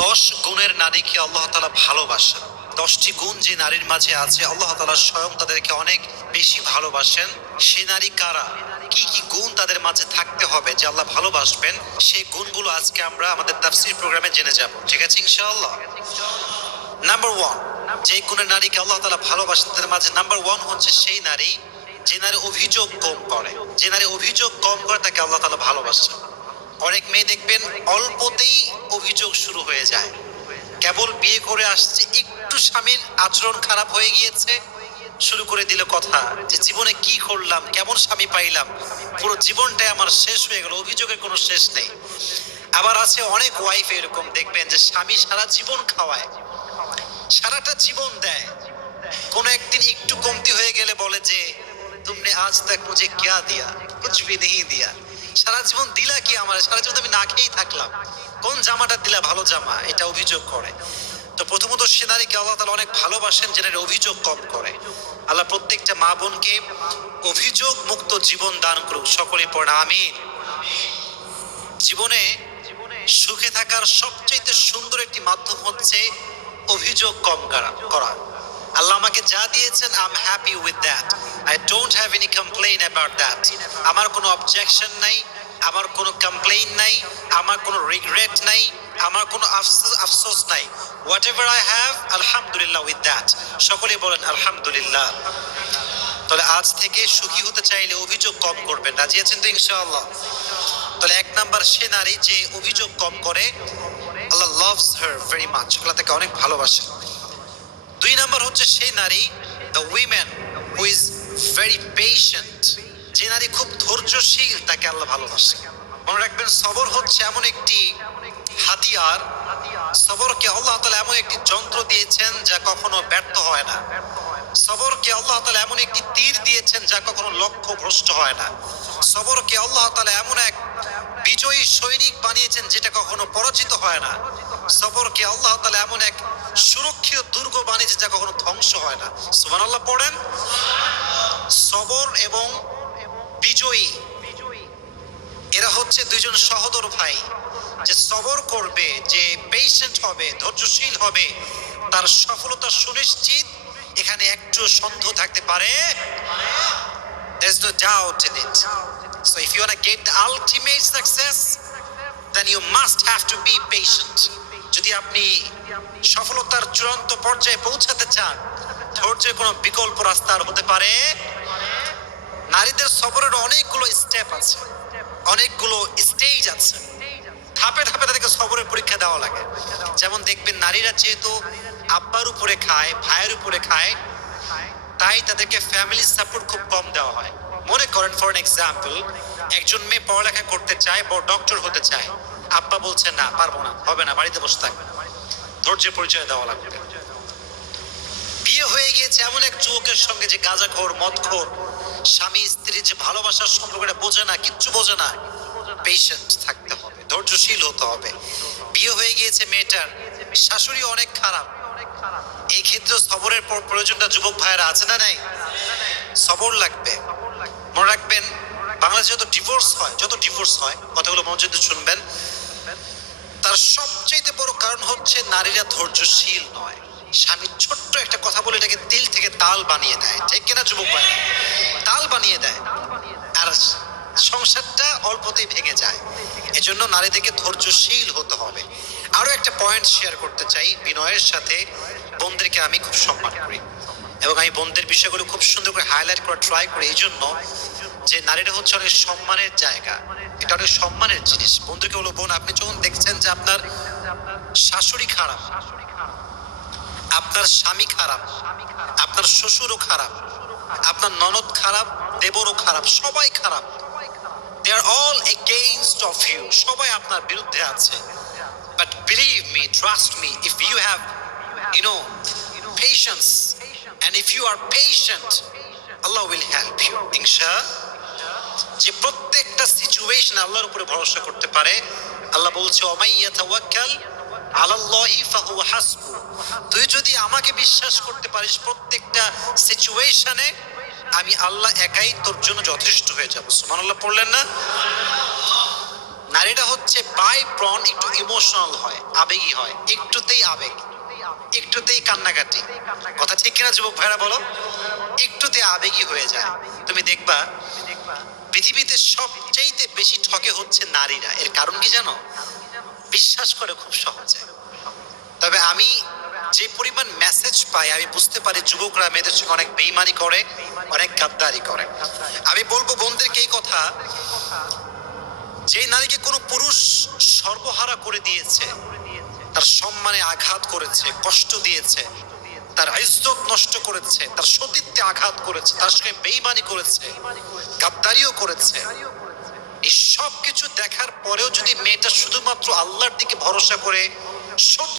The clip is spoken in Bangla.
10 গুণের নারীকে আল্লাহ তাআলা ভালোবাসেন। 10টি গুণ যে নারীর মাঝে আছে আল্লাহ তাআলা স্বয়ং তাদেরকে অনেক বেশি ভালোবাসেন। সে নারী কারা, কি কি গুণ তাদের মাঝে থাকতে হবে যে আল্লাহ ভালোবাসবেন, সেই গুণগুলো আজকে আমরা আমাদের তাফসীর প্রোগ্রামে জেনে যাব। ঠিক আছে ইনশাআল্লাহ। নাম্বার 1, যে গুণের নারীকে আল্লাহ তাআলা ভালোবাসেন তাদের মাঝে নাম্বার 1 হচ্ছে সেই নারী যে নারী অভিযোগ কম করে। যে নারী অভিযোগ কম করে তাকে আল্লাহ তাআলা ভালোবাসেন। অনেক মেয়ে দেখবেন অল্পতেই অভিযোগ শুরু হয়ে যায়। কেবল বিয়ে করে আসছে, একটু স্বামীর আচরণ খারাপ হয়ে গিয়েছে, শুরু করে দিল কথা যে জীবনে কি করলাম, কেমন স্বামী পাইলাম, পুরো জীবনটাই আমার শেষ হয়ে গেল, অভিযোগের কোনো শেষ নেই। আবার আছে অনেক ওয়াইফ এরকম দেখবেন যে স্বামী সারা জীবন খাওয়ায়, সারাটা জীবন দেয়, কোনো একদিন একটু কমতি হয়ে গেলে বলে যে তুমনে আজ তক মুঝে क्या दिया, कुछ भी नहीं दिया। সারা জীবন দিলা কি আমার, সারা জীবন আমি না খেয়েই থাকলাম, কোন জামাটা দিলা ভালো জামা, এটা অভিযোগ করে। তো প্রথমত সে নারীকে আল্লাহ তাআলা অনেক ভালোবাসেন যে নারী অভিযোগ কম করে। আল্লাহ প্রত্যেকটা মা বোনকে অভিযোগ মুক্ত জীবন দান করুক, সকলেই পড়ে আমিন। জীবনে সুখে থাকার সবচেয়ে সুন্দর একটি মাধ্যম হচ্ছে অভিযোগ কম করা। আল্লাহ আমাকে যা দিয়েছেন I am happy with that, I don't have any complain about that. আমার কোনো অবজেকশন নাই, আমার কোনো কমপ্লেইন নাই, আমার কোনো রিগ্রেট নাই, আমার কোনো আফসোস নাই। হোয়াট এভার আই হ্যাভ আলহামদুলিল্লাহ উইথ দ্যাট। সকলেই বলেন আলহামদুলিল্লাহ। তাহলে আজ থেকে সুখী হতে চাইলে অভিযোগ কম করবেন, রাজি আছেন তো ইনশাআল্লাহ? তাহলে 1 নাম্বার সে নারী যে অভিযোগ কম করে, আল্লাহ লাভস হার ভেরি মাচ, আল্লাহ তাকে অনেক ভালোবাসে। 2 নাম্বার হচ্ছে সেই নারী the women who is very patient, যে নারী খুব ধৈর্যশীল তাকে আল্লাহ ভালোবাসে। মনে রাখবেন সবর হচ্ছে এমন একটি হাতিয়ার, সবরকে আল্লাহ তাআলা এমন একটি যন্ত্র দিয়েছেন যা কখনো ব্যর্থ হয় না। সবরকে আল্লাহ তাআলা এমন একটি তীর দিয়েছেন যা কখনো লক্ষ্য ভ্রষ্ট হয় না। সবরকে আল্লাহ তাআলা এমন এক বিজয়ী সৈনিক বানিয়েছেন যেটা কখনো পরাজিত হয় না। সবরকে আল্লাহ তাআলা এমন এক সুরক্ষিত দুর্গ বানিয়েছেন যা কখনো ধ্বংস হয় না। সুবহানাল্লাহ পড়েন। সবর এবং বিজয়ী এরা হচ্ছে দুইজন সহোদর ভাই। যে সবর করবে, যে পেশেন্ট হবে, ধৈর্যশীল হবে, তার সফলতা সুনিশ্চিত, এখানে একটু সন্দেহ থাকতে পারে। There is no doubt in it. So if you want to get the ultimate success, then you must have to be patient. যদি আপনি সফলতার চূড়ান্ত পর্যায়ে পৌঁছাতে চান, ধৈর্যের কোনো বিকল্প রাস্তা আর হতে পারে। নারীদের সবরের অনেকগুলো স্টেপ আছে, অনেকগুলো স্টেজ আছে, ধাপে ধাপে তাদেরকে সবরের পরীক্ষা দেওয়া লাগে। যেমন দেখবেন নারীরা যেহেতু আব্বার উপরে খায়, ভাইয়ের উপরে খায়, তাই তাদেরকে ফ্যামিলি সাপোর্ট খুব কম দেওয়া হয়। মনে করেন ফর এন এক্সাম্পল, একজন মেয়ে পড়ালেখা করতে চায়, বড় ডক্টর হতে চায়, আব্বা বলছে না পারবো না, হবে না, বাড়িতে বসে থাকবে। ধৈর্যের পরিচয় দেওয়া লাগবে। বিয়ে হয়ে গিয়েছে এমন এক যুবকের সঙ্গে যে গাঁজাখোর, মদখোর, স্বামী স্ত্রীর যে ভালোবাসার সম্পর্কটা বোঝে না, কিচ্ছু বোঝে না। পেশেন্ট থাকতে হবে, ধৈর্যশীল হতে হবে। বিয়ে হয়ে গিয়েছে মেয়েটার, শাশুড়ি অনেক খারাপ, এই ক্ষেত্রে সবরের প্রয়োজনটা যুবক ভাইয়েরা আছে না নাই? সবর লাগবে। মনে রাখবেন বাংলাদেশে যত ডিভোর্স হয়, কথাগুলো মনোযোগ দিয়ে শুনবেন, তার সবচেয়ে বড় কারণ হচ্ছে নারীরা ধৈর্যশীল নয়। স্বামী ছোট্ট একটা কথা বলে এটাকে তিল থেকে তাল বানিয়ে দেয়, ঠিক কিনা যুবক ভাই? তাল বানিয়ে দেয়, আর সংসারটা অল্পতেই ভেঙে যায়। এজন্য নারীদেরকে ধৈর্যশীল হতে হবে। আরো একটা পয়েন্ট শেয়ার করতে চাই বিনয়ের সাথে। বোনদেরকে আমি খুব সম্মান করি এবং আমি বোনদের বিষয়গুলো খুব সুন্দর করে হাইলাইট করা ট্রাই করি, এই জন্য যে নারীরা হচ্ছে অনেক সম্মানের জায়গা, এটা অনেক সম্মানের জিনিস। বন্ধুকে বলো, বোন আপনি যখন দেখছেন যে আপনার শাশুড়ি খারাপ, আপনার স্বামী খারাপ, আপনার শ্বশুরও খারাপ, আপনার ননদ খারাপ, দেবরও খারাপ, সবাই খারাপ, they are all against of you, সবাই আপনার বিরুদ্ধে আছে। But believe me, trust me, if you have patience, and if you are patient, Allah will help you ইনশাআল্লাহ। যে প্রত্যেকটা সিচুয়েশন আল্লাহর উপরে ভরসা করতে পারে। আল্লাহ বলছে ওমাই ইয়াতাওয়াক্কাল আলাল্লাহি ফাহুয়া হাসবু, তুই যদি আমাকে বিশ্বাস করতে পারিস প্রত্যেকটা সিচুয়েশনে, আমি আল্লাহ একাই তোর জন্য যথেষ্ট হয়ে যাব। সুবহানাল্লাহ পড়লেন না? নারীরা হচ্ছে বাই প্রন একটু ইমোশনাল হয়, আবেগী হয়, একটুতেই আবেগ, একটুতেই কান্নাকাটি। কথা ঠিক কিনা যুবক ভাইরা বলো? একটুতে আবেগী হয়ে যায়। তুমি দেখবা পৃথিবীতে সবচেয়ে বেশি ঠকে হচ্ছে নারীরা। এর কারণ কি জানো? বিশ্বাস করে খুব সহজে। তবে আমি যে পরিমাণ মেসেজ পাই, আমি বুঝতে পারি যুবকরা মেয়েদের সঙ্গে অনেক বেইমানি করে, অনেক গাদ্দারি করে। আমি বলবো বোনদেরকে এই কথা, যে নারীকে কোনো পুরুষ সর্বহারা করে দিয়েছে, তার সম্মানে আঘাত করেছে, কষ্ট দিয়েছে, তার ইজ্জত নষ্ট করেছে, তার সতীত্বে আঘাত করেছে, তার সঙ্গে বেইমানি করেছে, গাদ্দারিও করেছে, এই সব কিছু দেখার পরেও যদি মেয়েটা শুধুমাত্র আল্লাহর দিকে ভরসা করে সহ্য